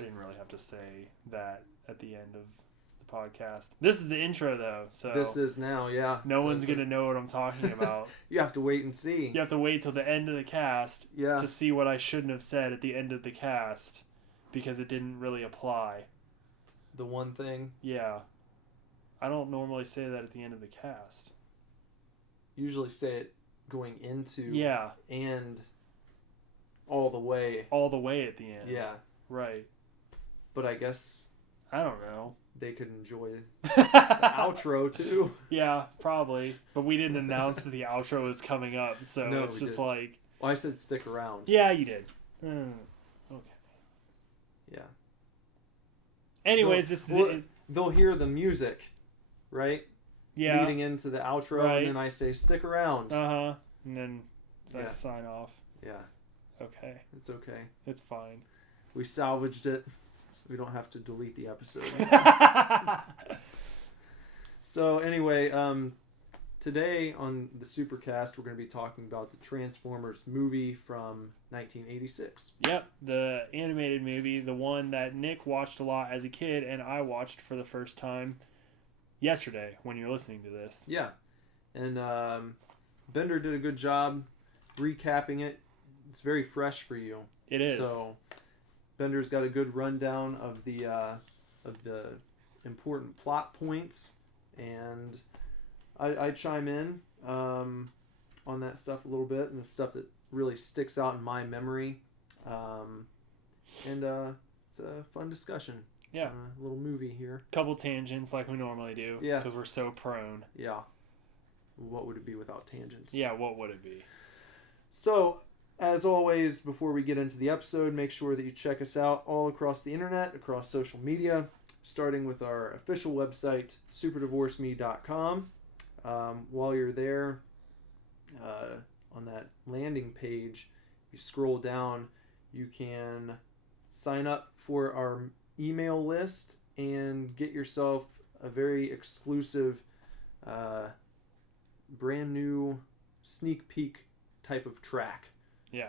I didn't really have to say that at the end of the podcast. This is the intro, though, so... This is now, yeah. No one's going to know what I'm talking about. You have to wait and see. You have to wait till the end of the cast to see what I shouldn't have said at the end of the cast, because it didn't really apply. The one thing? Yeah. I don't normally say that at the end of the cast. Usually say it going into... Yeah. And all the way. All the way at the end. Yeah. Right. But I guess... I don't know. They could enjoy the outro, too. Yeah, probably. But we didn't announce that the outro was coming up, so no, it's just like... Well, I said stick around. Yeah, you did. Okay. Yeah. Anyways, they'll hear the music, right? Yeah. Leading into the outro, right. And then I say stick around. Uh-huh. And then I sign off. Yeah. Okay. It's okay. It's fine. We salvaged it. We don't have to delete the episode. So anyway, today on the Supercast, we're going to be talking about the Transformers movie from 1986. Yep, the animated movie, the one that Nick watched a lot as a kid, and I watched for the first time yesterday when you're listening to this. Yeah, and Bender did a good job recapping it. It's very fresh for you. It is. So Bender's got a good rundown of the important plot points, and I chime in on that stuff a little bit, and the stuff that really sticks out in my memory. And it's a fun discussion. Yeah. A little movie here. Couple tangents like we normally do. Yeah. Because we're so prone. Yeah. What would it be without tangents? Yeah, what would it be? So, as always, before we get into the episode, make sure that you check us out all across the internet, across social media, starting with our official website, superdivorceme.com. While you're there, on that landing page, you scroll down, you can sign up for our email list and get yourself a very exclusive, brand new sneak peek type of track. Yeah.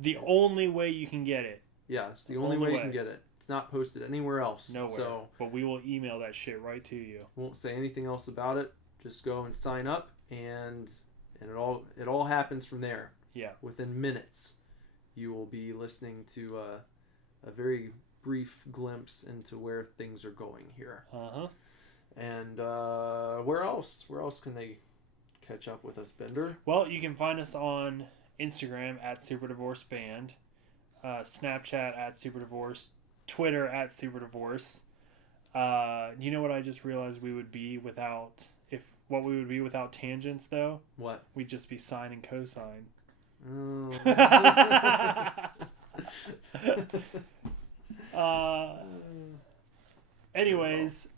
The only way you can get it. Yeah, it's the only way you can get it. It's not posted anywhere else. Nowhere. So, but we will email that shit right to you. Won't say anything else about it. Just go and sign up, and it all happens from there. Yeah. Within minutes, you will be listening to a very brief glimpse into where things are going here. Uh-huh. And where else? Where else can they catch up with us, Bender? Well, you can find us on Instagram at SuperDivorceBand, Snapchat at SuperDivorce, Twitter at SuperDivorce. You know what I just realized we would be without... What we would be without tangents, though? What? We'd just be sine and cosine. Anyways,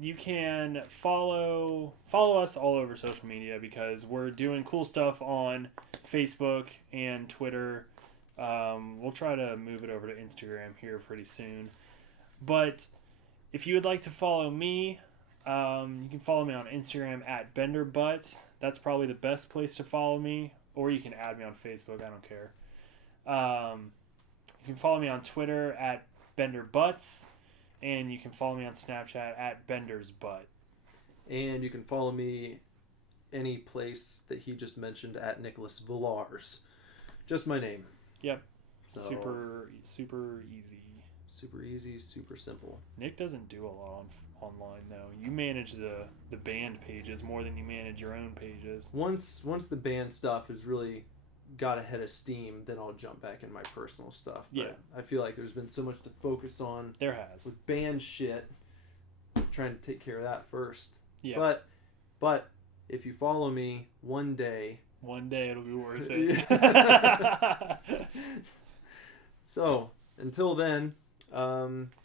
you can follow us all over social media because we're doing cool stuff on Facebook and Twitter. We'll try to move it over to Instagram here pretty soon. But if you would like to follow me, you can follow me on Instagram at BenderButt. That's probably the best place to follow me. Or you can add me on Facebook. I don't care. You can follow me on Twitter at BenderButts. And you can follow me on Snapchat at BendersButt. And you can follow me any place that he just mentioned at Nicholas Villars. Just my name. Yep. So, super easy. Super easy, super simple. Nick doesn't do a lot online though. You manage the band pages more than you manage your own pages. Once the band stuff is really got ahead of steam, then I'll jump back in my personal stuff. But yeah. I feel like there's been so much to focus on. There has. With band shit. I'm trying to take care of that first. Yeah. But if you follow me one day it'll be worth it. So, until then,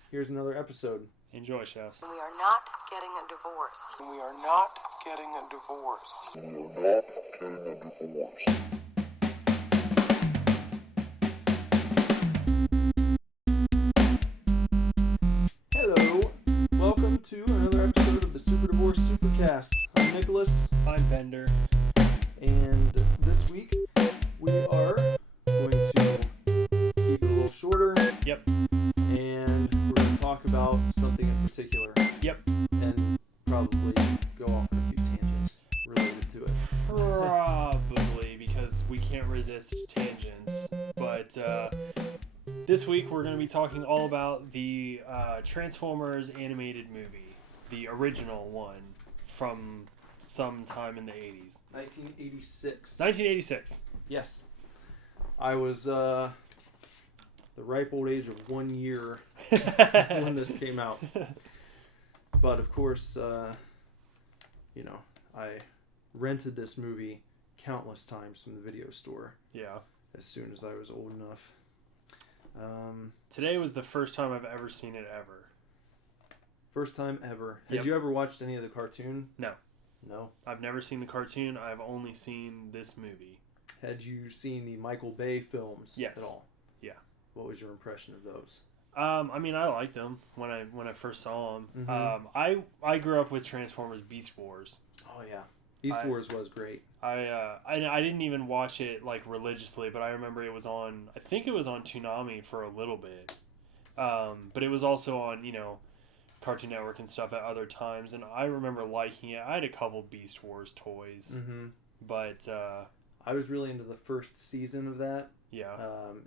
here's another episode. Enjoy, chefs. We are not getting a divorce. We are not getting a divorce. We are not getting a divorce. Hello, welcome to another episode of the Super Divorce Supercast. I'm Nicholas. I'm Bender. And this week we are going to keep it a little shorter. Yep. But this week we're going to be talking all about the Transformers animated movie, the original one from sometime in the 80s. 1986. 1986. Yes. I was the ripe old age of 1 year when this came out. But of course, I rented this movie countless times from the video store. Yeah. As soon as I was old enough. Today was the first time I've ever seen it ever. First time ever. Had Yep. you ever watched any of the cartoon? No. No. I've never seen the cartoon. I've only seen this movie. Had you seen the Michael Bay films Yes. at all? Yeah. What was your impression of those? I mean, I liked them when I first saw them. Mhm. I grew up with Transformers Beast Wars. Oh yeah, Beast Wars was great. I didn't even watch it like religiously, but I remember it was on. I think it was on Toonami for a little bit, but it was also on Cartoon Network and stuff at other times, and I remember liking it. I had a couple Beast Wars toys, but I was really into the first season of that. yeah,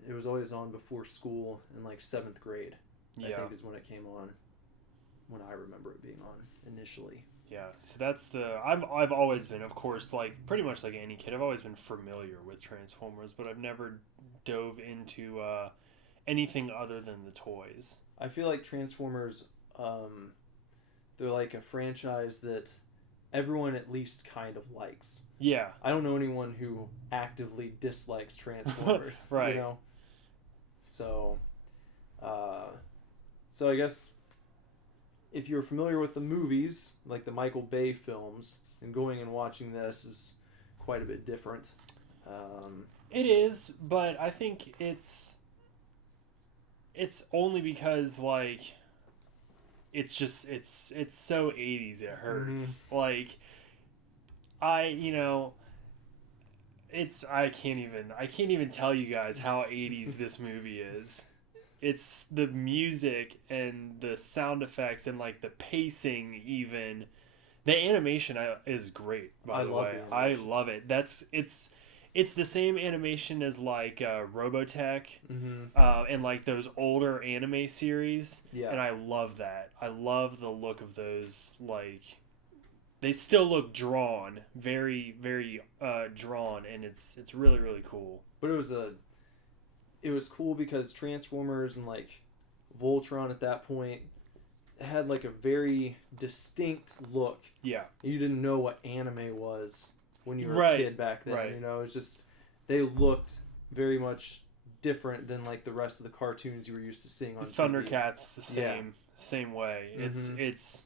It was always on before school in like 7th grade. I yeah, think is when it came on. When I remember it being on initially. yeah. So that's I've always been, of course, like pretty much like any kid, I've always been familiar with Transformers, but I've never dove into anything other than the toys. I feel like Transformers, they're like a franchise that everyone at least kind of likes. Yeah. I don't know anyone who actively dislikes Transformers. Right. So, so I guess if you're familiar with the movies, like the Michael Bay films, and going and watching this is quite a bit different. It is, but I think it's only because like it's so 80s it hurts. Like I can't even tell you guys how 80s this movie is. It's the music and the sound effects and like the pacing, even the animation is great, by the way. I love it. It's the same animation as like Robotech and like those older anime series. Yeah. And I love that. I love the look of those. Like they still look drawn, very, very drawn, and it's really, really cool. But it was cool because Transformers and like Voltron at that point had like a very distinct look. Yeah. You didn't know what anime was when you were Right. a kid back then. Right. It was just they looked very much different than like the rest of the cartoons you were used to seeing on TV. Thundercats the same way. It's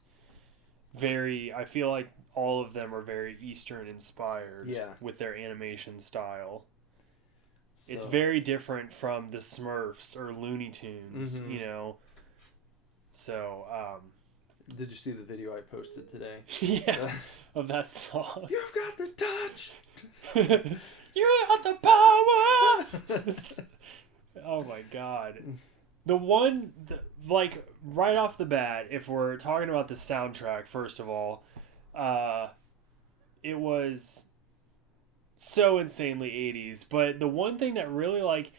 very, I feel like all of them are very Eastern inspired with their animation style. So, It's very different from the Smurfs or Looney Tunes, So, did you see the video I posted today? yeah, of that song. You've got the touch. You got the power. Oh my god. The one, like, right off the bat, if we're talking about the soundtrack, first of all, it was so insanely 80s. But the one thing that really, like,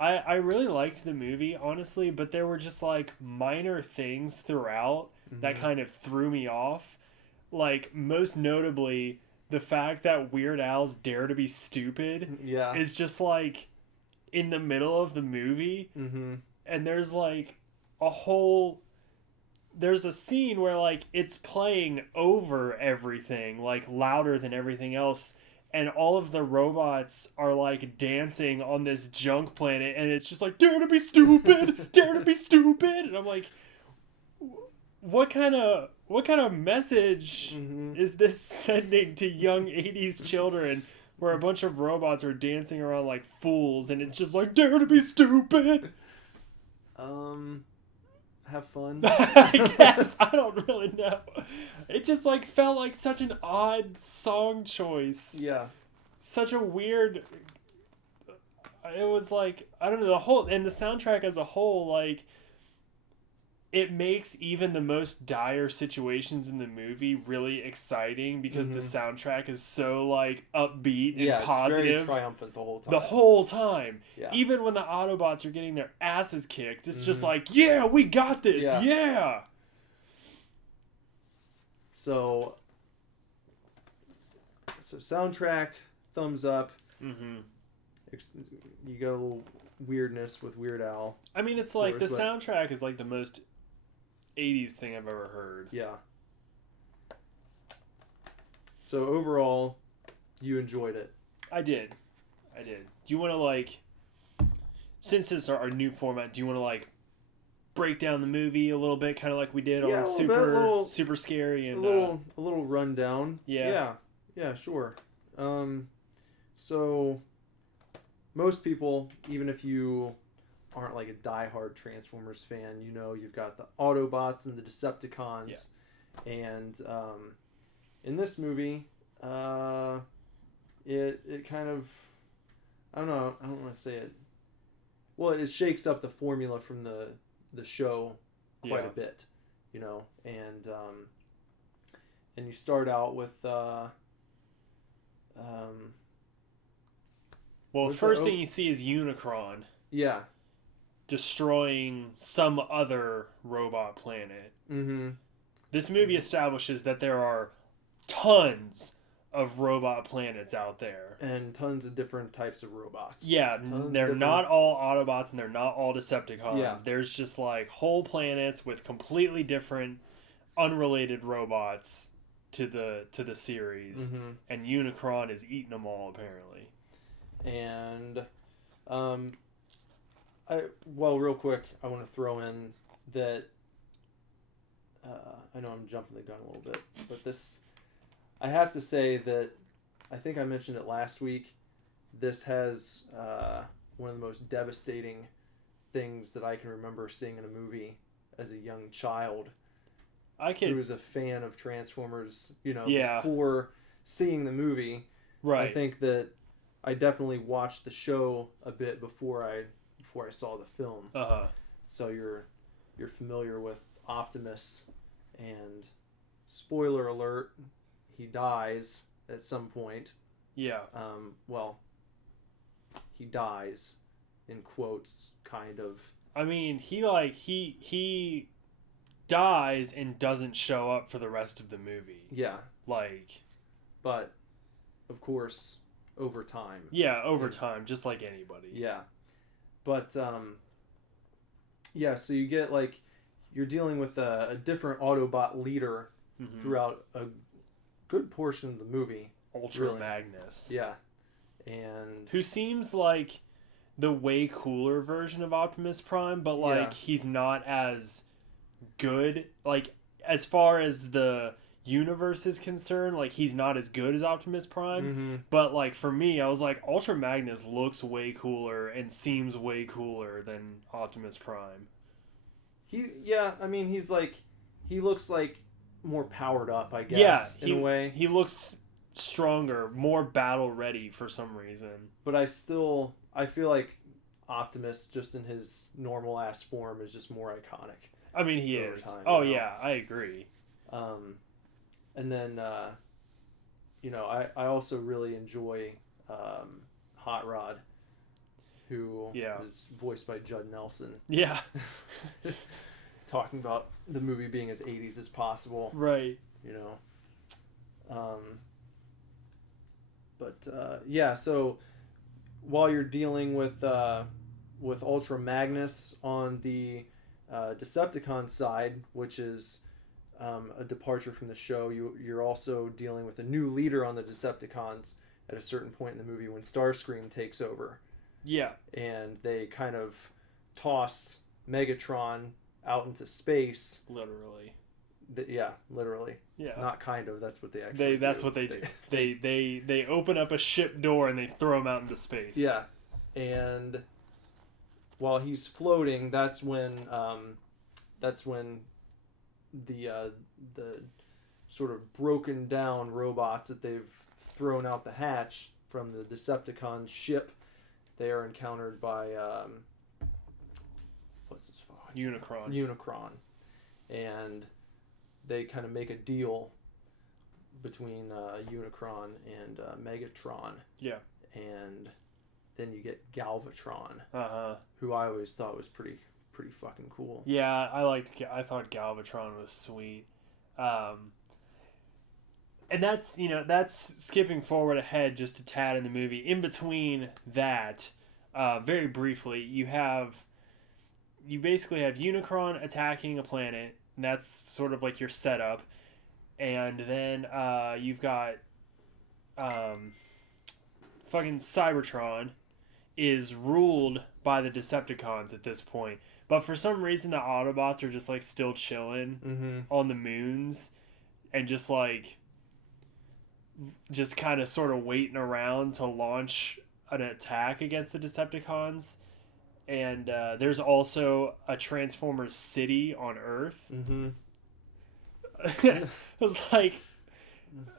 I really liked the movie, honestly, but there were just, like, minor things throughout that kind of threw me off. Like, most notably, the fact that Weird Al's Dare to Be Stupid is just, like, in the middle of the movie. And there's like there's a scene where like it's playing over everything, like louder than everything else, and all of the robots are like dancing on this junk planet, and it's just like, dare to be stupid, dare to be stupid. And I'm like, what kind of message is this sending to young 80s children, where a bunch of robots are dancing around like fools, and it's just like, dare to be stupid? Have fun. I guess. I don't really know. It just like felt like such an odd song choice. Yeah. Such a weird. It was like, I don't know, the soundtrack as a whole, like, it makes even the most dire situations in the movie really exciting because the soundtrack is so like upbeat and positive. It's very triumphant the whole time. The whole time. Yeah. Even when the Autobots are getting their asses kicked, it's just like, yeah, we got this. Yeah. So soundtrack, thumbs up. Mm-hmm. You got a little weirdness with Weird Al. I mean, it's like the soundtrack is like the most 80s thing I've ever heard. Yeah. So overall, you enjoyed it. I did. Do you want to like, since it's our new format, do you want to like break down the movie a little bit, kind of like we did on Super Scary and a little rundown? Yeah, sure. So most people, even if you aren't like a diehard Transformers fan, you know you've got the Autobots and the Decepticons, and in this movie, it kind of, I don't want to say it. Well, it shakes up the formula from the show quite a bit, you know, and you start out with well, first thing you see is Unicron. Yeah. Destroying some other robot planet. Mm-hmm. This movie establishes that there are tons of robot planets out there. And tons of different types of robots. Yeah, they're not all Autobots and they're not all Decepticons. Yeah. There's just like whole planets with completely different, unrelated robots to the series. Mm-hmm. And Unicron is eating them all, apparently. And real quick, I want to throw in that I know I'm jumping the gun a little bit, but I have to say that I think I mentioned it last week. This has one of the most devastating things that I can remember seeing in a movie as a young child. Who was a fan of Transformers, before seeing the movie. Right. I think that I definitely watched the show a bit before I saw the film. Uh-huh. So you're familiar with Optimus, and spoiler alert, he dies at some point. Yeah. He dies in quotes, kind of. I mean, he dies and doesn't show up for the rest of the movie. Yeah. But of course, over time. Yeah, over time, just like anybody. Yeah. But, so you get, you're dealing with a different Autobot leader throughout a good portion of the movie. Ultra Magnus. Yeah. And who seems like the way cooler version of Optimus Prime, but, he's not as good. As far as the universe is concerned, he's not as good as Optimus Prime, but for me, I was like, Ultra Magnus looks way cooler and seems way cooler than Optimus Prime. He looks more powered up, I guess, in a way. He looks stronger, more battle ready for some reason. But I feel like Optimus, just in his normal ass form, is just more iconic. I mean, he is. Yeah, I agree. And then, I also really enjoy Hot Rod, who is voiced by Judd Nelson. Yeah. Talking about the movie being as 80s as possible. Right. So while you're dealing with Ultra Magnus on the Decepticon side, which is a departure from the show, you're also dealing with a new leader on the Decepticons at a certain point in the movie when Starscream takes over. Yeah. And they kind of toss Megatron out into space. Literally. Literally. Yeah. Not kind of. That's what they actually do. That's what they do. They open up a ship door and they throw him out into space. Yeah. And while he's floating, that's when the sort of broken down robots that they've thrown out the hatch from the Decepticon ship, they are encountered by what's his fuck? Unicron. and they kind of make a deal between Unicron and Megatron. Yeah. And then you get Galvatron, Uh-huh. who I always thought was pretty fucking cool. Yeah, I thought Galvatron was sweet. And that's skipping forward ahead just a tad in the movie. In between that, very briefly, you basically have Unicron attacking a planet, and that's sort of like your setup. And then you've got fucking Cybertron is ruled by the Decepticons at this point. But for some reason, the Autobots are just like still chilling on the moons and just kind of sort of waiting around to launch an attack against the Decepticons. And there's also a Transformers city on Earth. It was like,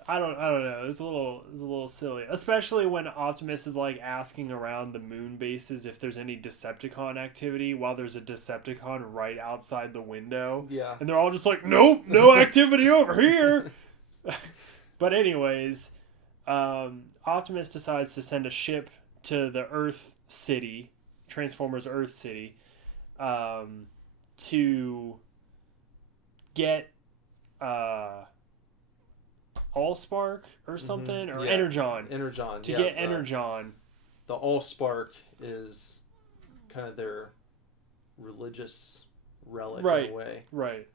I don't know. It was a little silly, especially when Optimus is like asking around the moon bases if there's any Decepticon activity while there's a Decepticon right outside the window. Yeah. And they're all just like, nope, no activity over here. But anyways, Optimus decides to send a ship to the Earth City, Transformers Earth City, to get Allspark or something, or Energon. Energon. To get Energon. The Allspark is kind of their religious relic in a way. Right.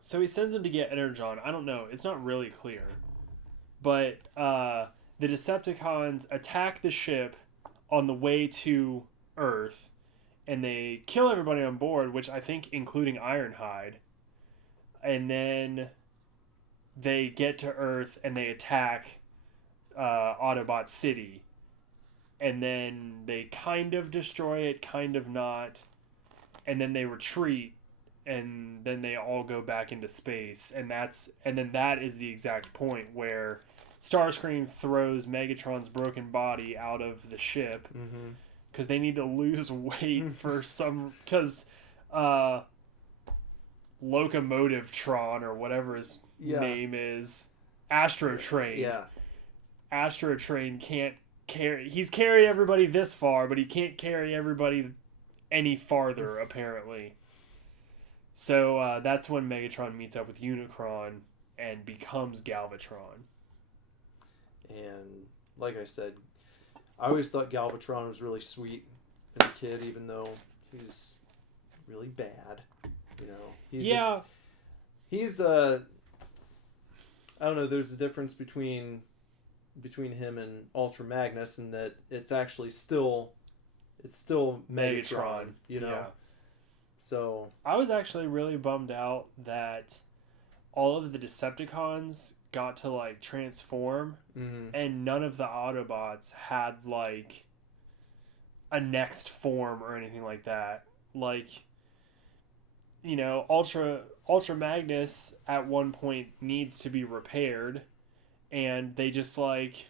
So he sends him to get Energon. I don't know. It's not really clear. But the Decepticons attack the ship on the way to Earth, and they kill everybody on board, which I think including Ironhide. And then they get to Earth and they attack Autobot City. And then they kind of destroy it, kind of not. And then they retreat, and then they all go back into space. And then that is the exact point where Starscream throws Megatron's broken body out of the ship. Because they need to lose weight for some... Because Locomotive Tron, or whatever his name is, Astrotrain. Yeah. Astrotrain can't carry... He's carried everybody this far, but he can't carry everybody any farther, apparently. So that's when Megatron meets up with Unicron and becomes Galvatron. And like I said, I always thought Galvatron was really sweet as a kid, even though he's really bad. You know, he's I don't know. There's a difference between him and Ultra Magnus in that it's actually still Megatron. You know, so I was actually really bummed out that all of the Decepticons got to like transform, and none of the Autobots had like a next form or anything like that. Like, you know, Ultra Magnus at one point needs to be repaired, and they just like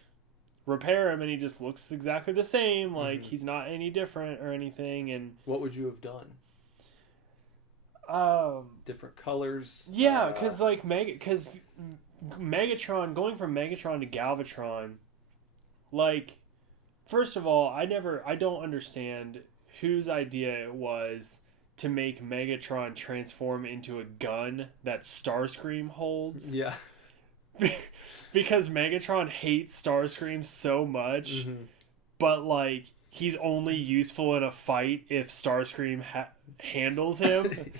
repair him, and he just looks exactly the same. Like he's not any different or anything. And what would you have done? Different colors. Yeah, because Megatron, going from Megatron to Galvatron, like, first of all, I don't understand whose idea it was to make Megatron transform into a gun that Starscream holds. Yeah. Because Megatron hates Starscream so much, but, like, he's only useful in a fight if Starscream handles him.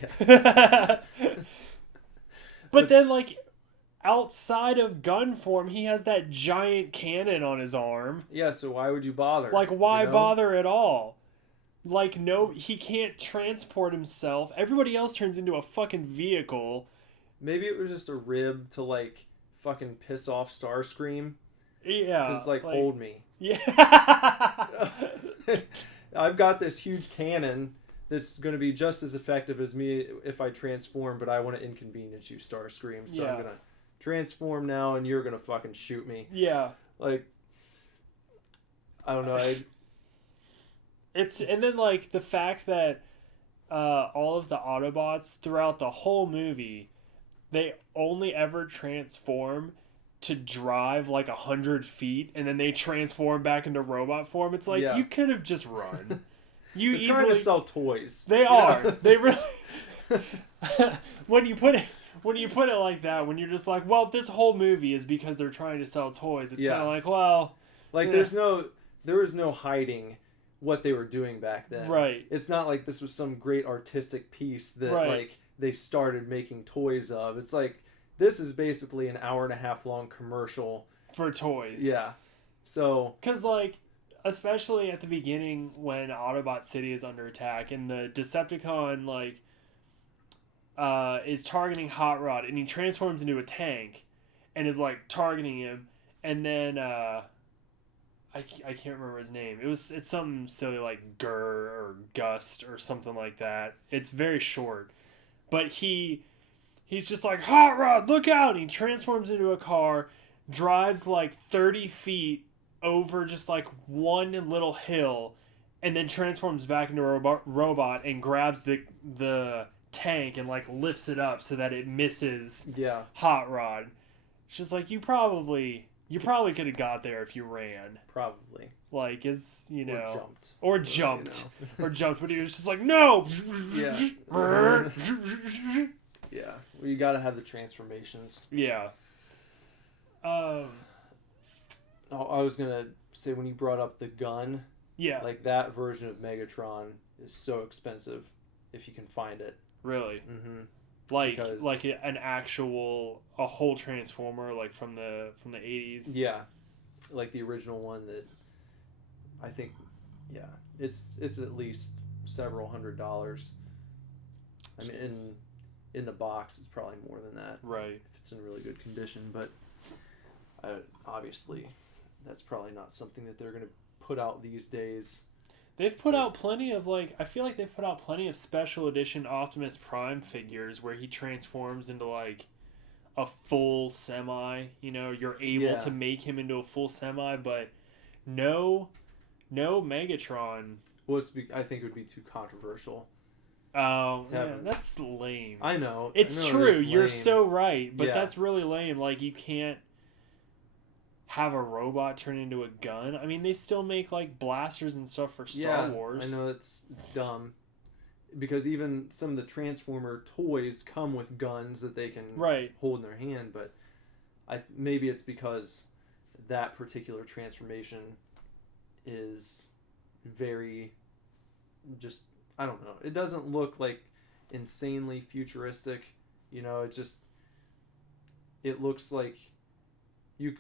But then, like, outside of gun form, he has that giant cannon on his arm. Yeah, so why would you bother? Like, why bother at all? Like, no, he can't transport himself. Everybody else turns into a fucking vehicle. Maybe it was just a rib to, like, fucking piss off Starscream. Yeah. Because, like, hold me. Yeah. I've got this huge cannon that's going to be just as effective as me if I transform, but I want to inconvenience you, Starscream. So I'm going to transform now, and you're going to fucking shoot me. Yeah. Like, I don't know. And then, like, the fact that all of the Autobots throughout the whole movie, they only ever transform to drive like 100 feet, and then they transform back into robot form. It's like, you could have just run. They're trying to sell toys. They are. They really. When you put it like that, when you're just like, well, this whole movie is because they're trying to sell toys. It's kind of like, well, like there was no hiding what they were doing back then. Right. It's not like this was some great artistic piece that like they started making toys of. It's like, this is basically an 1.5 hour long commercial for toys. Yeah. So, because like, especially at the beginning when Autobot City is under attack and the Decepticon like is targeting Hot Rod, and he transforms into a tank and is like targeting him, and then I can't remember his name. It's something silly like Gur or Gust or something like that. It's very short, but he's just like, Hot Rod, look out! And he transforms into a car, drives like 30 feet over just like one little hill, and then transforms back into a robot and grabs the tank and like lifts it up so that it misses Hot Rod. It's just like, you probably could have got there if you ran. Probably. Like, it's, you know. Or jumped. You know. Or jumped, but he was just like, no! Yeah. Yeah. Well, you gotta have the transformations. Yeah. I was gonna say, when you brought up the gun, like that version of Megatron is so expensive if you can find it. Really? Mm-hmm. Like a whole Transformer, like from the 80s. Yeah, like the original one that I think, it's at least several $100s. I mean, in the box, it's probably more than that. Right. If it's in really good condition, but obviously, that's probably not something that they're going to put out these days. They've put out plenty of, like, I feel like they've put out plenty of special edition Optimus Prime figures where he transforms into, like, a full semi. You know, you're able to make him into a full semi, but no Megatron. Well, I think it would be too controversial. Oh, that's lame. I know. It's true. You're so right, but that's really lame. Like, you can't have a robot turn into a gun. I mean, they still make like blasters and stuff for Star Wars. I know it's dumb, because even some of the Transformer toys come with guns that they can hold in their hand. But maybe it's because that particular transformation is very just, I don't know. It doesn't look like insanely futuristic. You know, it looks like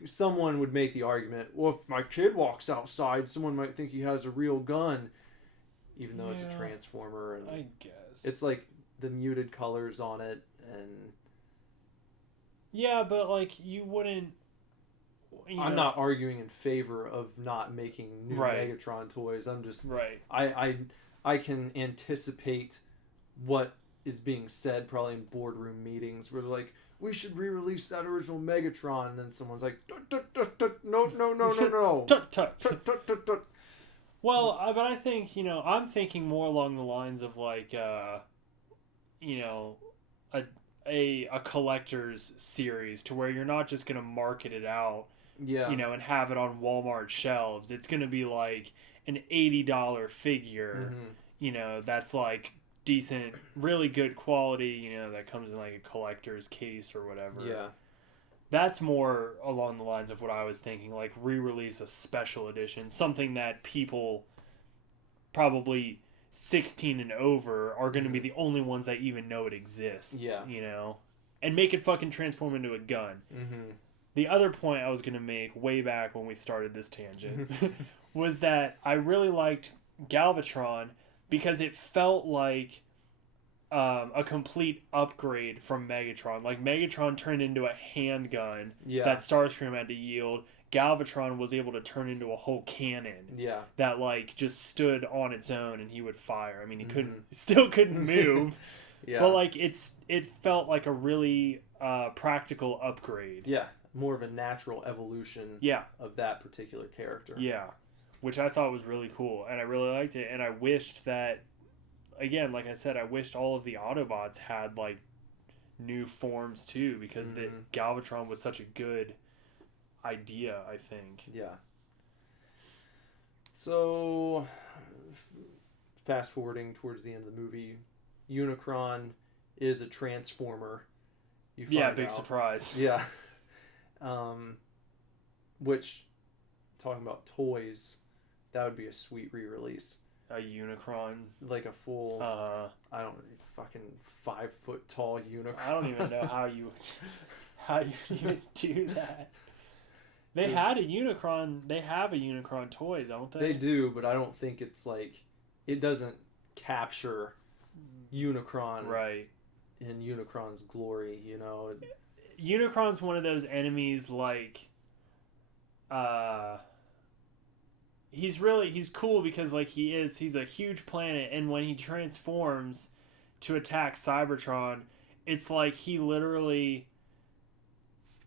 someone would make the argument, well, if my kid walks outside, someone might think he has a real gun, even though it's a Transformer. And I guess it's like the muted colors on it, and but like, you wouldn't. I'm not arguing in favor of not making new Megatron toys. I'm just I can anticipate what is being said probably in boardroom meetings where they're like, we should re-release that original Megatron, and then someone's like, no. Well, but I think, I'm thinking more along the lines of like, a collector's series, to where you're not just gonna market it out, and have it on Walmart shelves. It's gonna be like an $80 figure, that's like decent, really good quality, that comes in like a collector's case or whatever. Yeah. That's more along the lines of what I was thinking, like re-release a special edition, something that people probably 16 and over are going to be the only ones that even know it exists, and make it fucking transform into a gun. Mm-hmm. The other point I was going to make way back when we started this tangent was that I really liked Galvatron, because it felt like a complete upgrade from Megatron. Like, Megatron turned into a handgun that Starscream had to yield. Galvatron was able to turn into a whole cannon that like just stood on its own, and he would fire. I mean, he still couldn't move, but like it felt like a really practical upgrade. Yeah, more of a natural evolution. Of that particular character. Yeah. Which I thought was really cool, and I really liked it, and I wished that again, like I said, I wished all of the Autobots had like new forms too, because the Galvatron was such a good idea, I think. Yeah. So, fast forwarding towards the end of the movie, Unicron is a Transformer. You find Big out. surprise. Yeah. Which, talking about toys, that would be a sweet re-release. A Unicron. Like a full, I don't know, fucking 5 foot tall Unicron. I don't even know how you even do that. They had a Unicron. They have a Unicron toy, don't they? They do, but I don't think it's like, it doesn't capture Unicron right in Unicron's glory, you know. Unicron's one of those enemies like he's cool because like he's a huge planet, and when he transforms to attack Cybertron, it's like he literally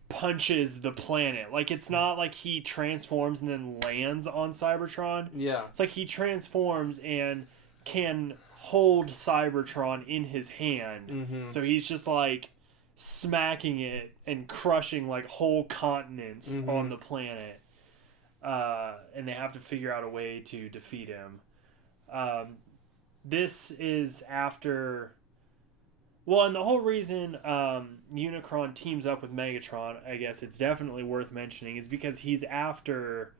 punches the planet. Like, it's not like he transforms and then lands on Cybertron. Yeah. It's like he transforms and can hold Cybertron in his hand. Mm-hmm. So he's just like smacking it and crushing like whole continents on the planet. And they have to figure out a way to defeat him. This is after... Well, and the whole reason Unicron teams up with Megatron, I guess it's definitely worth mentioning, is because he's after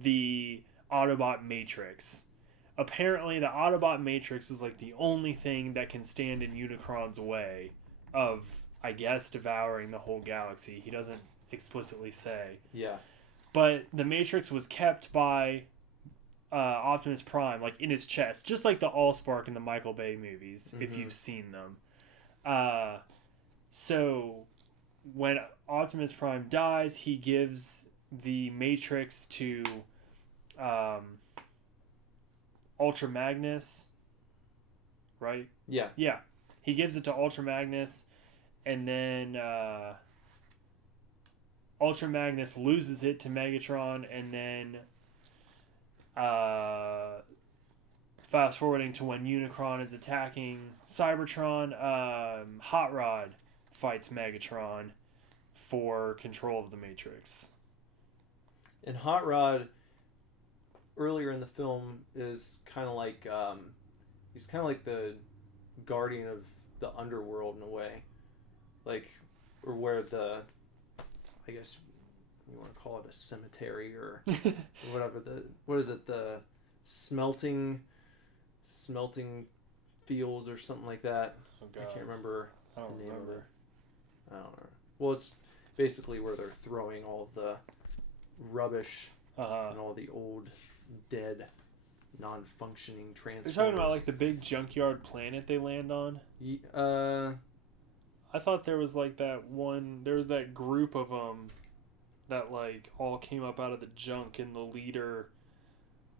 the Autobot Matrix. Apparently, the Autobot Matrix is like the only thing that can stand in Unicron's way of, I guess, devouring the whole galaxy. He doesn't explicitly say. Yeah. But the Matrix was kept by Optimus Prime, like, in his chest, just like the Allspark in the Michael Bay movies, if you've seen them. So when Optimus Prime dies, he gives the Matrix to Ultra Magnus, right? Yeah. Yeah. He gives it to Ultra Magnus, and then Ultra Magnus loses it to Megatron, and then fast forwarding to when Unicron is attacking Cybertron, Hot Rod fights Megatron for control of the Matrix. And Hot Rod, earlier in the film, is kind of like he's kind of like the guardian of the underworld in a way, like, or where the, I guess you want to call it a cemetery or whatever, what is it, the smelting fields or something like that. Oh, God. I can't remember. I don't remember. I don't know. Well, it's basically where they're throwing all of the rubbish and all the old, dead, non-functioning Transformers. You're talking about like the big junkyard planet they land on? I thought there was like there was that group of them that like all came up out of the junk, and the leader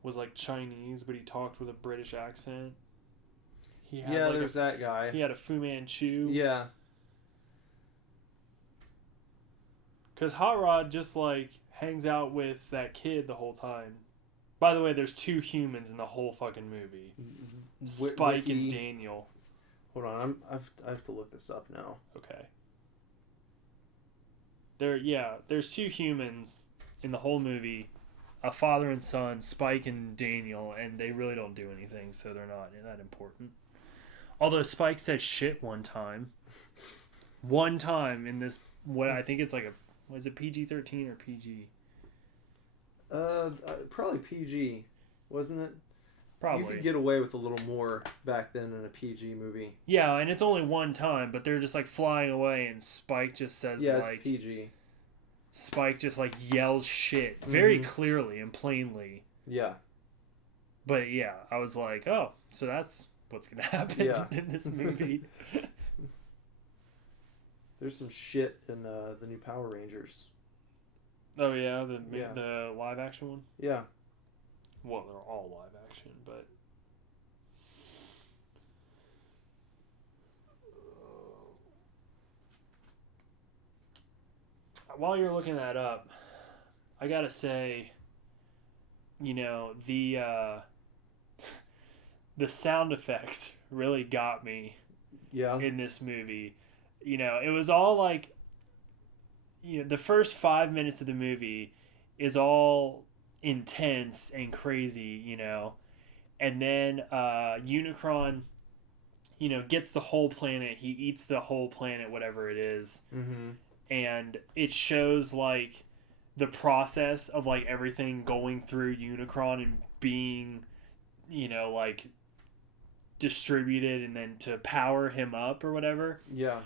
was like Chinese, but he talked with a British accent. He had there's that guy. He had a Fu Manchu. Yeah. Because Hot Rod just like hangs out with that kid the whole time. By the way, there's 2 humans in the whole fucking movie. Spike and Daniel. Hold on, I have to look this up now. Okay. There's 2 humans in the whole movie. A father and son, Spike and Daniel, and they really don't do anything, so they're not that important. Although Spike says shit one time. One time in this, what I think it's like was it PG-13 or PG? Probably PG, wasn't it? Probably. You could get away with a little more back then in a PG movie. Yeah, and it's only one time, but they're just like flying away, and Spike just says yeah, like... it's PG. Spike just like yells shit very clearly and plainly. Yeah. But yeah, I was like, oh, so that's what's going to happen in this movie. There's some shit in the new Power Rangers. Oh yeah, the live action one? Yeah. Well, they're all live action, but... While you're looking that up, I gotta say, the sound effects really got me Yeah. in this movie. You know, it was all like, you know, the first 5 minutes of the movie is all intense and crazy, you know, and then Unicron, you know, gets the whole planet. He eats the whole planet, whatever it is, Mm-hmm. and it shows like the process of like everything going through Unicron and being, you know, like distributed and then to power him up or whatever. Yeah.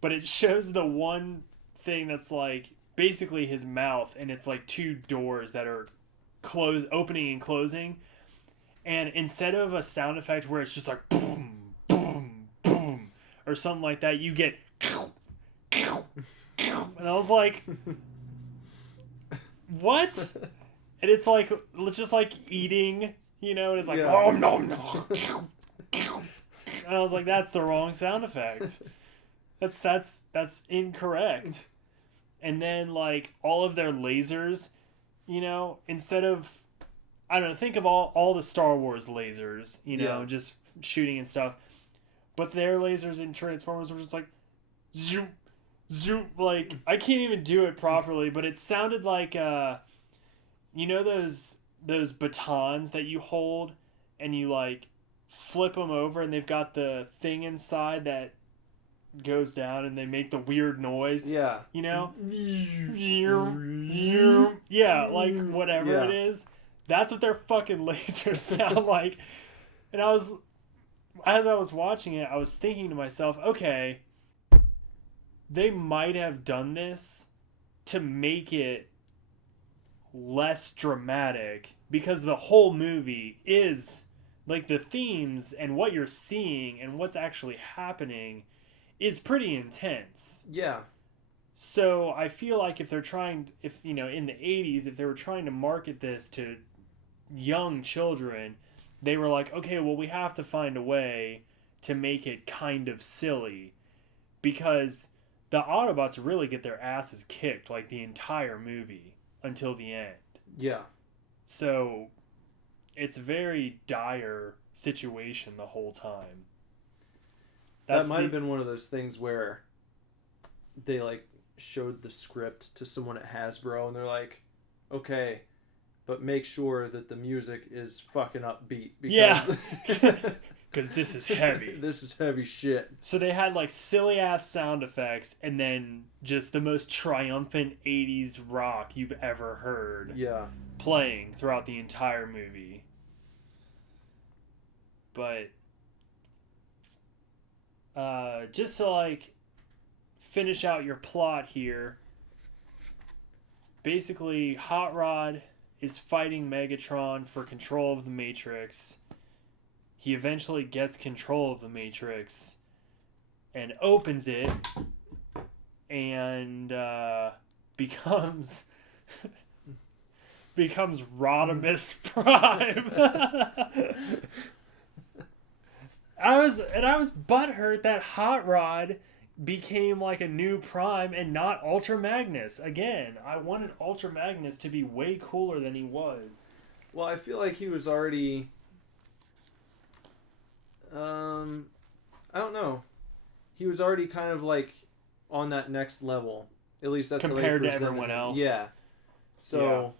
But it shows the one thing that's like basically his mouth, and it's like two doors that are opening and closing, and instead of a sound effect where it's just like boom boom boom or something like that, you get and I was like, what? And it's like just like eating, you know, and it's like, Yeah. oh no no. And I was like, that's the wrong sound effect. That's incorrect. And then like all of their lasers, you know, instead of, I don't know, think of all the Star Wars lasers, you know, Yeah. just shooting and stuff. But their lasers in Transformers were just like zoom zoom, like I can't even do it properly, but it sounded like you know those batons that you hold and you like flip them over and they've got the thing inside that goes down and they make the weird noise. Yeah. You know? Yeah, like whatever Yeah. it is. That's what their fucking lasers sound like. And as I was watching it, I was thinking to myself, okay, they might have done this to make it less dramatic because the whole movie is like the themes and what you're seeing and what's actually happening is pretty intense. Yeah. So I feel like if you know, in the 80s, if they were trying to market this to young children, they were like, okay, well, we have to find a way to make it kind of silly because the Autobots really get their asses kicked like the entire movie until the end. Yeah. So it's a very dire situation the whole time. That might have been one of those things where they like showed the script to someone at Hasbro and they're like, okay, but make sure that the music is fucking upbeat because because this is heavy. This is heavy shit. So they had like silly ass sound effects and then just the most triumphant 80s rock you've ever heard Yeah. playing throughout the entire movie. But just to like finish out your plot here, basically Hot Rod is fighting Megatron for control of the Matrix. He eventually gets control of the Matrix and opens it and becomes Rodimus Prime. I was butthurt that Hot Rod became like a new Prime and not Ultra Magnus. Again, I wanted Ultra Magnus to be way cooler than he was. Well, I feel like he was already I don't know. He was already kind of like on that next level. At least that's compared how they to presented everyone him. else. Yeah. So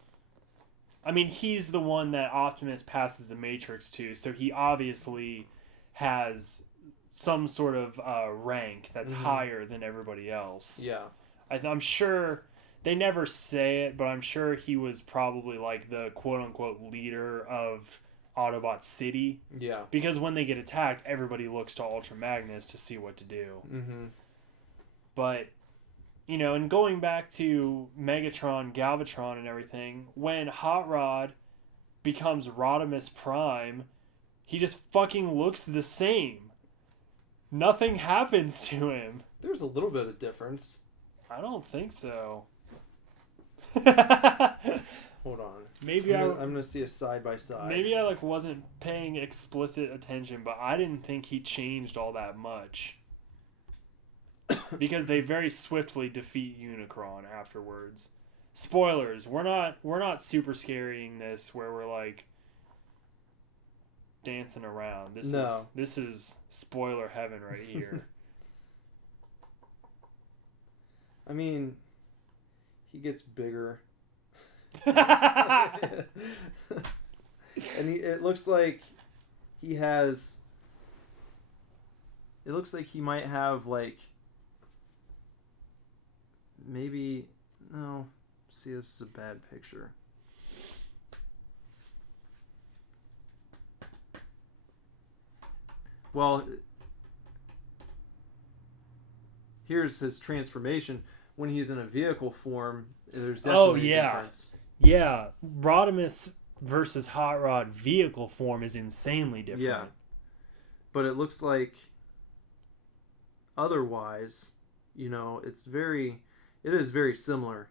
I mean, he's the one that Optimus passes the Matrix to, so he obviously has some sort of rank that's higher than everybody else. yeah. I'm sure they never say it, but I'm sure he was probably like the quote-unquote leader of Autobot City. Yeah. Because when they get attacked, everybody looks to Ultra Magnus to see what to do. Mm-hmm. But, you know, and going back to Megatron, Galvatron, and everything, when Hot Rod becomes Rodimus Prime, he just fucking looks the same. Nothing happens to him. There's a little bit of difference. I don't think so. Hold on. Maybe I'm gonna see a side by side. Maybe I like wasn't paying explicit attention, but I didn't think he changed all that much. Because they very swiftly defeat Unicron afterwards. Spoilers, we're not super scarying this where we're like dancing around. This is spoiler heaven right here. I mean, he gets bigger. And it looks like he has... It looks like he might have, like... Maybe... No. See, this is a bad picture. Well, here's his transformation. When he's in a vehicle form, there's definitely a difference. Yeah, Rodimus versus Hot Rod vehicle form is insanely different. Yeah. But it looks like otherwise, you know, it is very similar.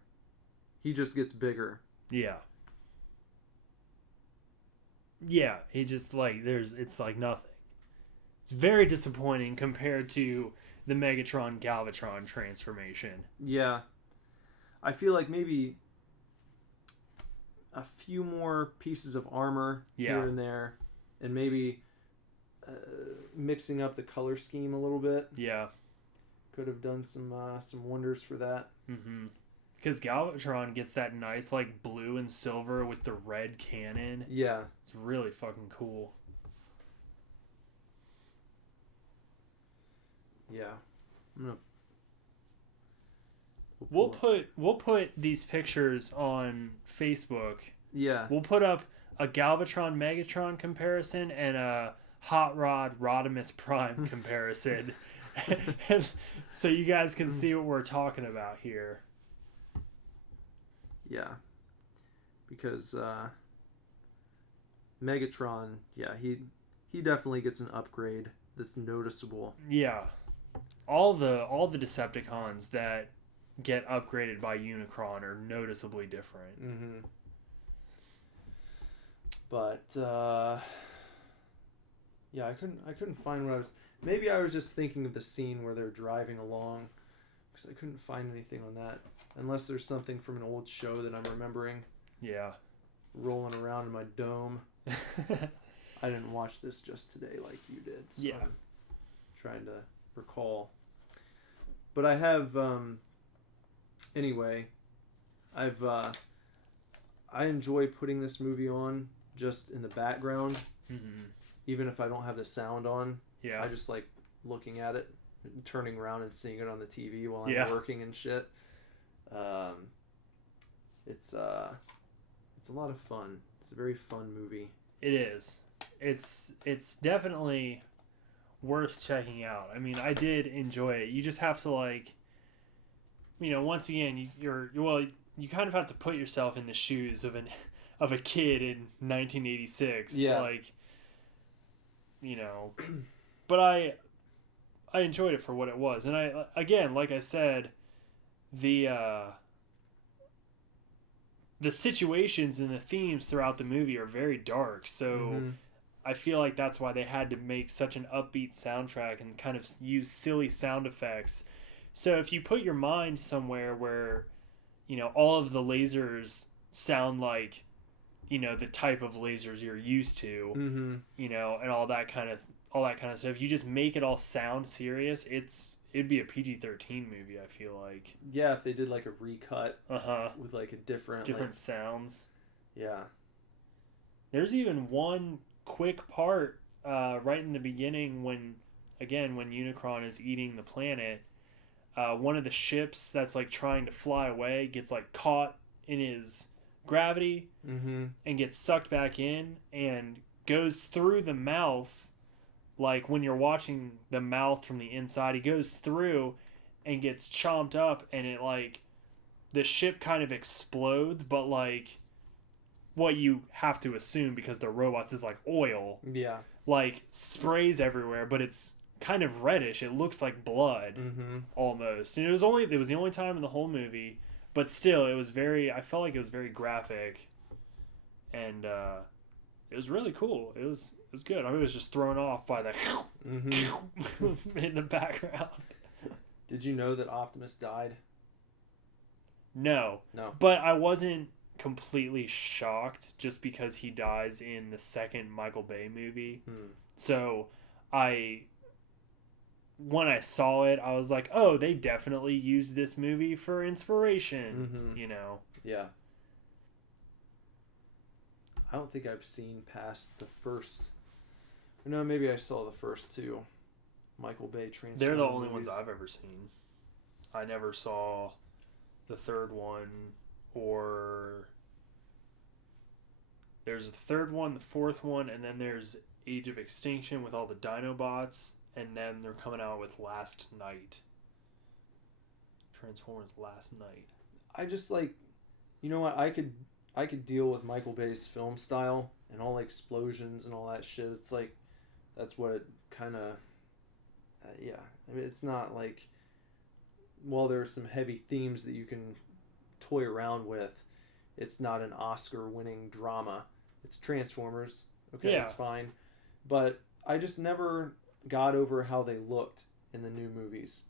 He just gets bigger. Yeah. Yeah, he just it's like nothing. It's very disappointing compared to the Megatron Galvatron transformation. Yeah. I feel like maybe a few more pieces of armor here and there, and maybe mixing up the color scheme a little bit. Yeah. Could have done some wonders for that. Mm-hmm. Because Galvatron gets that nice, like, blue and silver with the red cannon. Yeah. It's really fucking cool. Yeah. I'm gonna... We'll put these pictures on Facebook. Yeah. We'll put up a Galvatron Megatron comparison and a Hot Rod Rodimus Prime comparison. So you guys can see what we're talking about here. Yeah. Because Megatron, yeah, he definitely gets an upgrade that's noticeable. Yeah. All the Decepticons that get upgraded by Unicron are noticeably different. Mm-hmm. But yeah, I couldn't find what I was. Maybe I was just thinking of the scene where they're driving along, because I couldn't find anything on that, unless there's something from an old show that I'm remembering. Yeah. Rolling around in my dome. I didn't watch this just today like you did. So yeah. I'm trying to recall. But I have, anyway, I enjoy putting this movie on just in the background, even if I don't have the sound on. Yeah. I just like looking at it, and turning around and seeing it on the TV while I'm working and shit. It's a lot of fun. It's a very fun movie. It is. It's definitely worth checking out. I mean, I did enjoy it. You just have to, like, you know, once again, you kind of have to put yourself in the shoes of a kid in 1986. Yeah. Like, you know, but I enjoyed it for what it was. And I, again, like I said, the situations and the themes throughout the movie are very dark. So I feel like that's why they had to make such an upbeat soundtrack and kind of use silly sound effects. So if you put your mind somewhere where, you know, all of the lasers sound like, you know, the type of lasers you're used to, you know, and all that kind of stuff, if you just make it all sound serious, it'd be a PG-13 movie, I feel like. Yeah, if they did like a recut with like a different sounds. Yeah. There's even one quick part right in the beginning when Unicron is eating the planet. One of the ships that's like trying to fly away gets like caught in his gravity and gets sucked back in and goes through the mouth. Like when you're watching the mouth from the inside, he goes through and gets chomped up, and it like the ship kind of explodes, but like what you have to assume because they're robots is like oil. Yeah. Like sprays everywhere, but it's kind of reddish. It looks like blood almost. And it was the only time in the whole movie, but still I felt like it was very graphic. And it was really cool. It was good. I was just thrown off by the in the background. Did you know that Optimus died? No. No. But I wasn't completely shocked just because he dies in the second Michael Bay movie. Hmm. So when I saw it, I was like, oh, they definitely used this movie for inspiration, you know? Yeah. I don't think I've seen past the first... No, maybe I saw the first two Michael Bay Transformers. They're the only movies. ones I've ever seen. I never saw the third one, or... There's the third one, the fourth one, and then there's Age of Extinction with all the Dinobots, and then they're coming out with Last Night. Transformers Last Night. I just like... You know what? I could deal with Michael Bay's film style and all the explosions and all that shit. It's like... That's what it kind of... yeah. I mean, it's not like... While there are some heavy themes that you can toy around with, it's not an Oscar-winning drama. It's Transformers. Okay, Yeah. It's fine. But I just never got over how they looked in the new movies.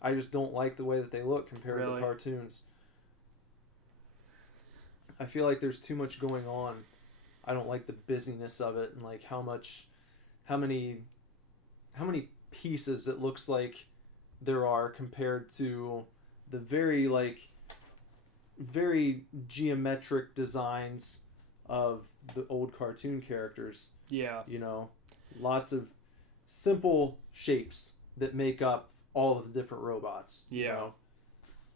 I just don't like the way that they look compared to the Really? cartoons. I feel like there's too much going on. I don't like the busyness of it and like how many pieces it looks like there are compared to the very geometric designs of the old cartoon characters. Yeah. You know, lots of simple shapes that make up all of the different robots. Yeah. You know?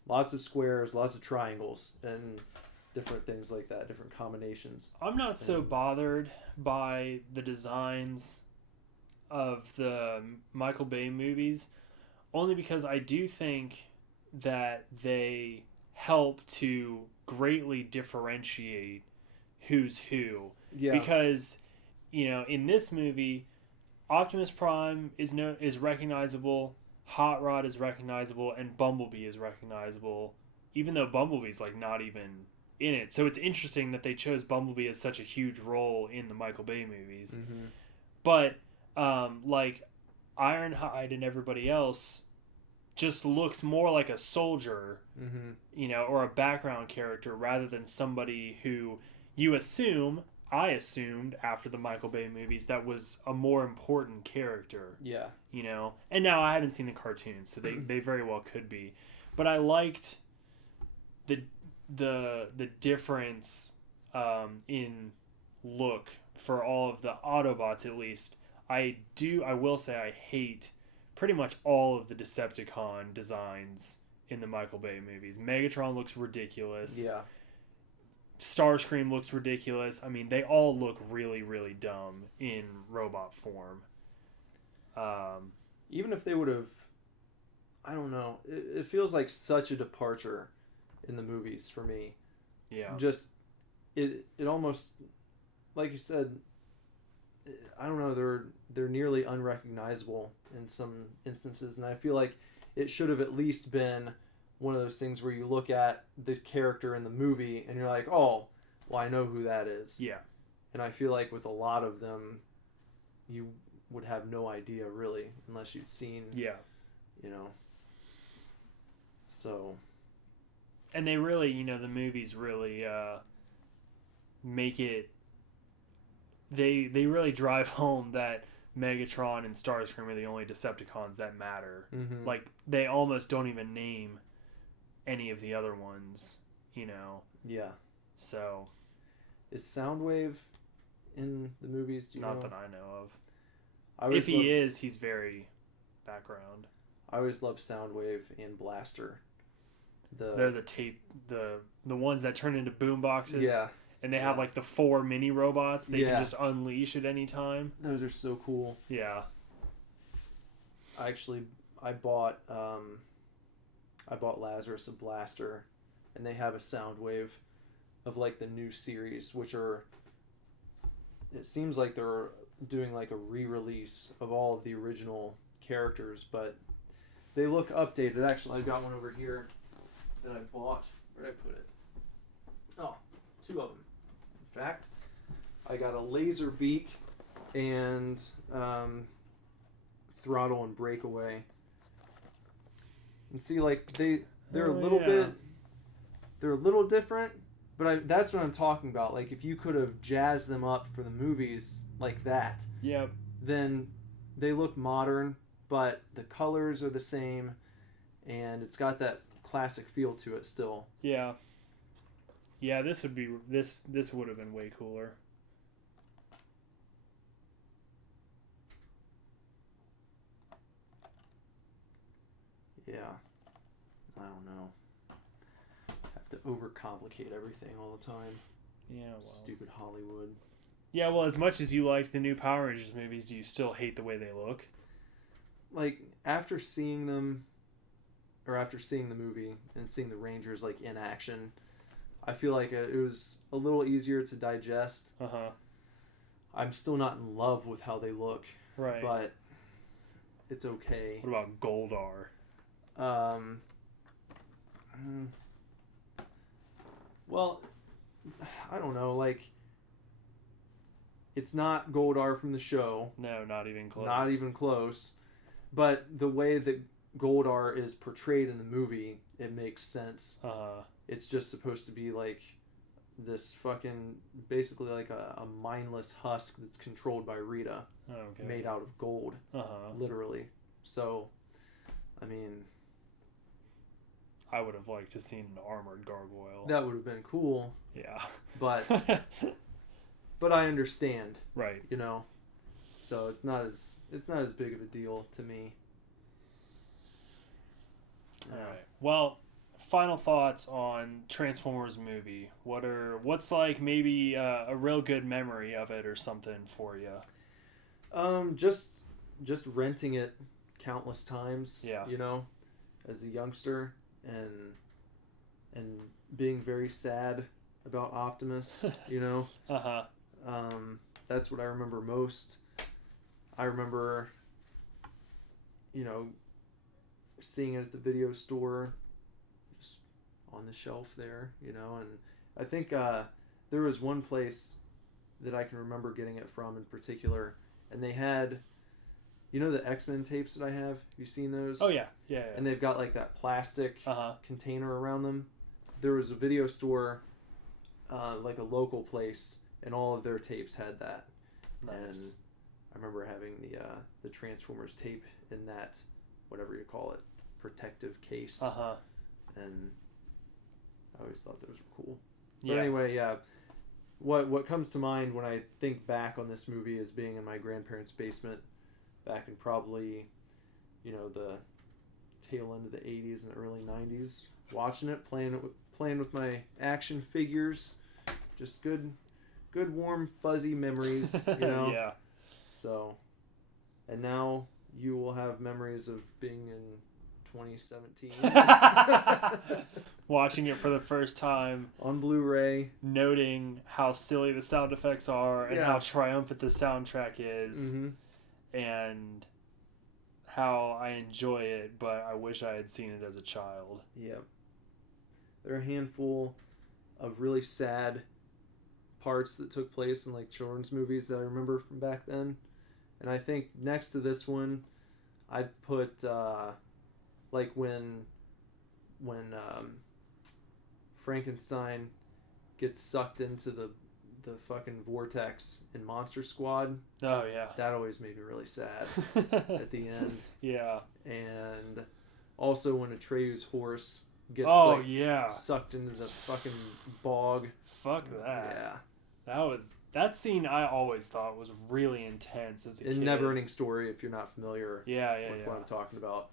Lots of squares, lots of triangles, and different things like that, different combinations. I'm not so bothered by the designs of the Michael Bay movies, only because I do think that they help to greatly differentiate who's who. Yeah. Because, you know, in this movie, Optimus Prime is recognizable, Hot Rod is recognizable, and Bumblebee is recognizable, even though Bumblebee's like not even in it. So it's interesting that they chose Bumblebee as such a huge role in the Michael Bay movies. Mm-hmm. But like Ironhide and everybody else just looks more like a soldier, Mm-hmm. you know, or a background character rather than somebody who I assumed after the Michael Bay movies that was a more important character. Yeah. You know, and now I haven't seen the cartoons, so they very well could be, but I liked the difference in look for all of the Autobots. At least I will say I hate pretty much all of the Decepticon designs in the Michael Bay movies. Megatron looks ridiculous. Yeah. Starscream looks ridiculous. I mean, they all look really, really dumb in robot form. Even if they would have, I don't know, it feels like such a departure in the movies for me. Yeah. Just, it almost, like you said, I don't know, they're nearly unrecognizable in some instances, and I feel like it should have at least been one of those things where you look at the character in the movie and you're like, oh, well, I know who that is. Yeah. And I feel like with a lot of them, you would have no idea really unless you'd seen, Yeah. you know. So. And they really, you know, the movies really make it. They really drive home that Megatron and Starscream are the only Decepticons that matter. Mm-hmm. Like, they almost don't even name any of the other ones, you know. Yeah. So. Is Soundwave in the movies? Do you Not know? that I know of. I always If he is, he's very background. I always love Soundwave and Blaster. They're the tape, the ones that turn into boom boxes. Yeah. And they have like the 4 mini robots they Yeah. can just unleash at any time. Those are so cool. Yeah. I bought Lazarus a Blaster, and they have a Soundwave of like the new series, which are, it seems like they're doing like a re-release of all of the original characters, but they look updated. Actually, I've got one over here that I bought. Where did I put it? Oh, 2 of them. In fact, I got a laser beak and throttle and breakaway. And see, like they're a little bit, they're a little different, But that's what I'm talking about. Like, if you could have jazzed them up for the movies like that, Yep. then they look modern, but the colors are the same, and it's got that classic feel to it still. Yeah. Yeah, this would have been way cooler. Yeah. I don't know. Have to overcomplicate everything all the time. Yeah, well. Stupid Hollywood. Yeah, well, as much as you like the new Power Rangers movies, do you still hate the way they look? Like, after seeing them, or after seeing the movie and seeing the Rangers, like, in action, I feel like it was a little easier to digest. Uh-huh. I'm still not in love with how they look. Right. But it's okay. What about Goldar? Well, I don't know, like, it's not Goldar from the show. No, not even close. Not even close. But the way that Goldar is portrayed in the movie, it makes sense. It's just supposed to be like this fucking, basically like a mindless husk that's controlled by Rita. Okay. Made out of gold. Literally. So, I mean, I would have liked to seen an armored gargoyle. that would have been cool. Yeah. But but I understand. Right. You know. So it's not as big of a deal to me. All right. Well, final thoughts on Transformers movie. What's like maybe a real good memory of it or something for you? Just renting it countless times. Yeah. You know, as a youngster, and being very sad about Optimus. You know. That's what I remember most. I remember, you know, seeing it at the video store, just on the shelf there, you know, and I think there was one place that I can remember getting it from in particular, and they had, you know, the X-Men tapes that I have? Have you seen those? Oh, yeah. Yeah. And they've got, like, that plastic container around them. There was a video store, like a local place, and all of their tapes had that. Nice. And I remember having the Transformers tape in that, whatever you call it, protective case. And I always thought those were cool. But anyway, yeah. What comes to mind when I think back on this movie is being in my grandparents' basement back in probably, you know, the tail end of the 80s and early 90s, watching it, playing with my action figures. Just good warm fuzzy memories, you know. Yeah. So, and now you will have memories of being in 2017. Watching it for the first time. On Blu-ray. Noting how silly the sound effects are and how triumphant the soundtrack is. Mm-hmm. And how I enjoy it, but I wish I had seen it as a child. Yeah. There are a handful of really sad parts that took place in like children's movies that I remember from back then. And I think next to this one, I'd put like when Frankenstein gets sucked into the fucking vortex in Monster Squad. Oh yeah. That always made me really sad at the end. Yeah. And also when Atreyu's horse gets sucked into the fucking bog. Fuck that. Yeah. That scene I always thought was really intense as a kid. Never Ending Story, if you're not familiar with what I'm talking about.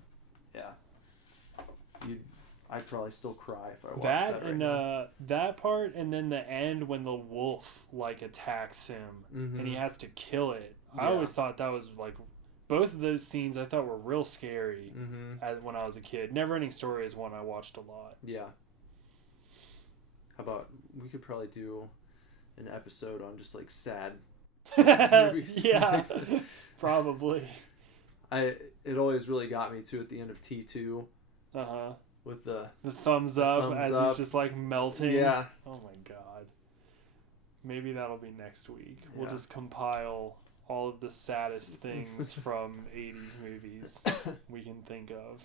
Yeah. I'd probably still cry if I watched that right now. That part, and then the end when the wolf like attacks him and he has to kill it. I always thought that was like, both of those scenes I thought were real scary when I was a kid. Never Ending Story is one I watched a lot. Yeah. How about, we could probably do an episode on just like sad movies. Yeah, probably. It always really got me too at the end of T2. With the thumbs up as it's just like melting. Yeah. Oh my god. Maybe that'll be next week. Yeah. We'll just compile all of the saddest things from 80s movies we can think of.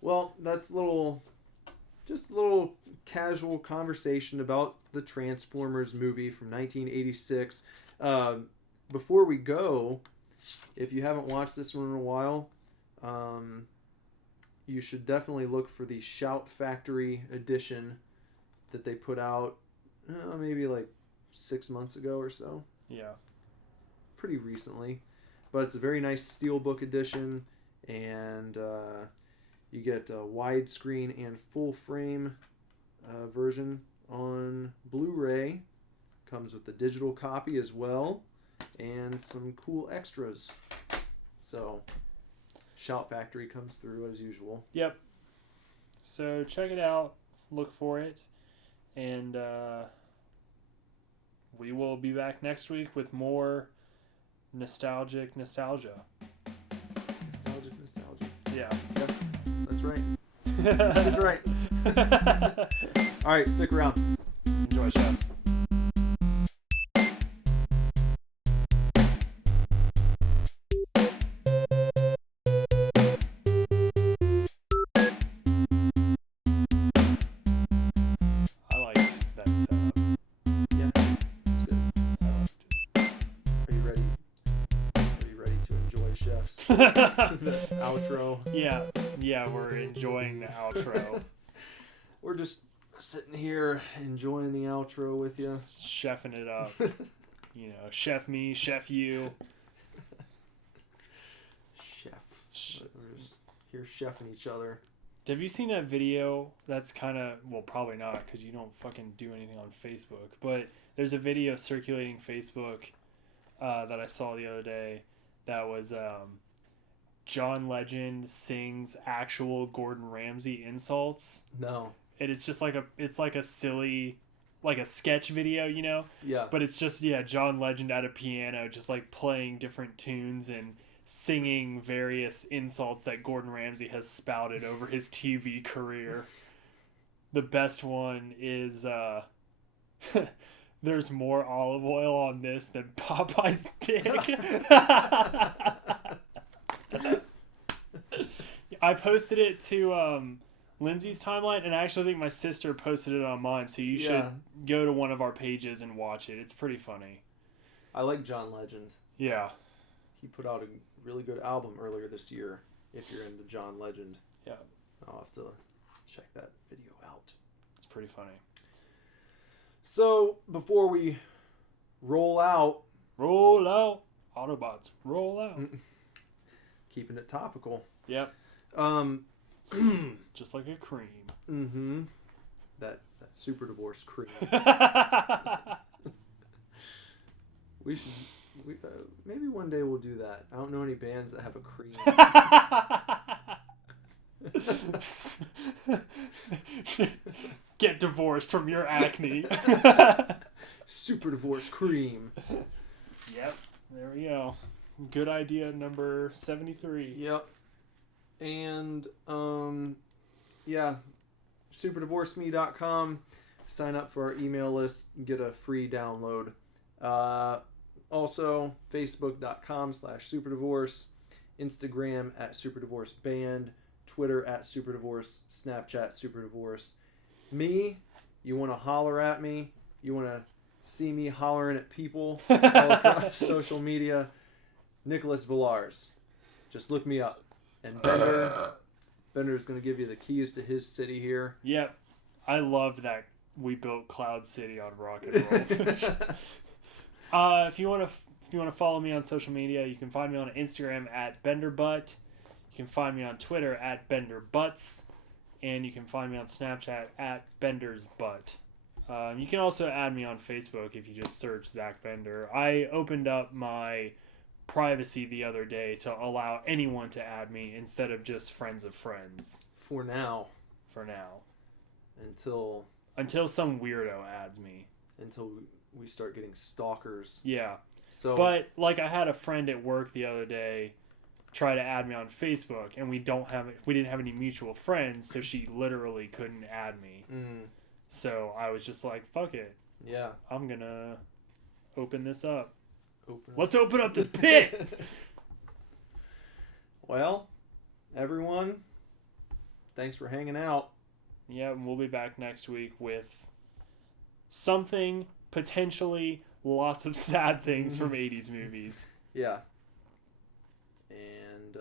Well, that's a little just a little casual conversation about the Transformers movie from 1986. Before we go, if you haven't watched this one in a while, you should definitely look for the Shout Factory edition that they put out maybe like 6 months ago or so. Yeah. Pretty recently. But it's a very nice steelbook edition, and you get a widescreen and full frame version on Blu-ray. Comes with the digital copy as well, and some cool extras. So, Shout Factory comes through as usual. Yep. So check it out, look for it, and we will be back next week with more nostalgia. Nostalgia. Yeah. Yep, that's right. That's right. All right, stick around. Enjoy, chefs. I like that setup. Yeah, it's good. I liked it. Are you ready? Are you ready to enjoy Chef's the outro? Yeah, we're enjoying the outro. We're just sitting here enjoying the outro with you. Chefing it up. You know, chef me, chef you. Chef. We're just here chefing each other. Have you seen that video that's kind of, well, probably not because you don't fucking do anything on Facebook, but there's a video circulating Facebook that I saw the other day that was John Legend sings actual Gordon Ramsay insults. No. And it's just like a silly, like a sketch video, you know? Yeah. But it's just, John Legend at a piano just like playing different tunes and singing various insults that Gordon Ramsay has spouted over his TV career. The best one is there's more olive oil on this than Popeye's dick. I posted it to Lindsay's timeline, and I actually think my sister posted it on mine, so you should go to one of our pages and watch it. It's pretty funny. I like John Legend. Yeah. He put out a really good album earlier this year, if you're into John Legend. Yeah. I'll have to check that video out. It's pretty funny. So, before we roll out... Roll out. Autobots, roll out. Keeping it topical. Yep. Just like a cream. Mm-hmm. That super divorce cream. We should... maybe one day we'll do that. I don't know any bands that have a cream. Get divorced from your acne. Super divorce cream. Yep. There we go. Good idea number 73. Yep. And, superdivorceme.com. Sign up for our email list and get a free download. Also, facebook.com/superdivorce, Instagram @superdivorceband, Twitter @superdivorce, Snapchat superdivorce. Me, you want to holler at me, you want to see me hollering at people all across social media, Nicholas Villars. Just look me up. And Bender's going to give you the keys to his city here. Yep. I love that we built Cloud City on rock and roll. If you want to follow me on social media, you can find me on Instagram @BenderButt. You can find me on Twitter @BenderButts, and you can find me on Snapchat @BendersButt. You can also add me on Facebook if you just search Zach Bender. I opened up my privacy the other day to allow anyone to add me instead of just friends of friends. For now. Until some weirdo adds me. Until we start getting stalkers. Yeah. So, but like I had a friend at work the other day try to add me on Facebook, and we didn't have any mutual friends, so she literally couldn't add me. So I was just like, fuck it. Yeah. I'm gonna open this up. Let's open up this pit. Well, everyone, thanks for hanging out. Yeah, and we'll be back next week with something, potentially lots of sad things from 80s movies. Yeah. And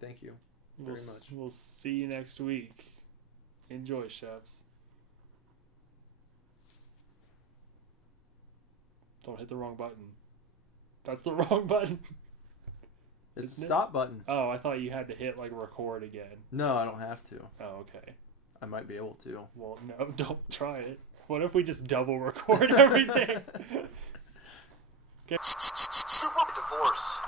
thank you very much. We'll see you next week. Enjoy, chefs. Don't hit the wrong button. That's the wrong button. It's Isn't a stop button. Oh, I thought you had to hit like record again. No, I don't have to. Oh, okay. I might be able to. Well, no, don't try it. What if we just double record everything? Super divorce.